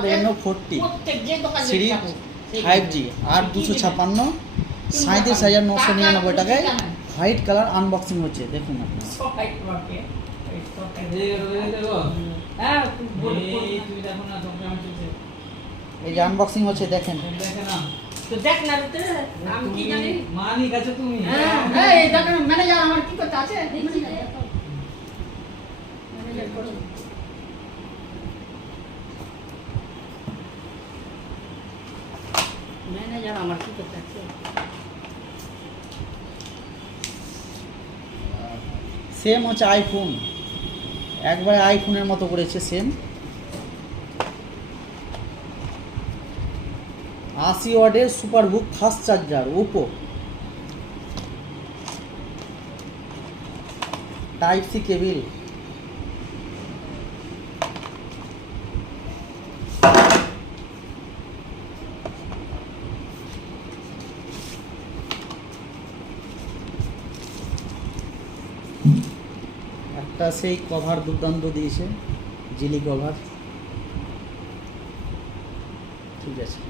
Reno 40 series 5G আর 256 37,999 টাকায় white colour unboxing হচ্ছে, দেখুন আপনারা। এই যে আনবক্সিং হচ্ছে, দেখেন। তো দেখ না রে, আমি কি জানি মানি কাছে তুমি। হ্যাঁ এই দেখেন ম্যানেজার আমার কি করতে আছে, ম্যানেজার করো। ম্যানেজার আমার কি করতে আছে, সেম হচ্ছে আইফোন, একবারে আইফোনের মতো করেছে সেম। 80 ওয়াটের SuperVOOC fast charger Oppo, type C cable, একটা সেই কভার দুর্দান্ত দিয়েছে, জিলি কভার। ঠিক আছে।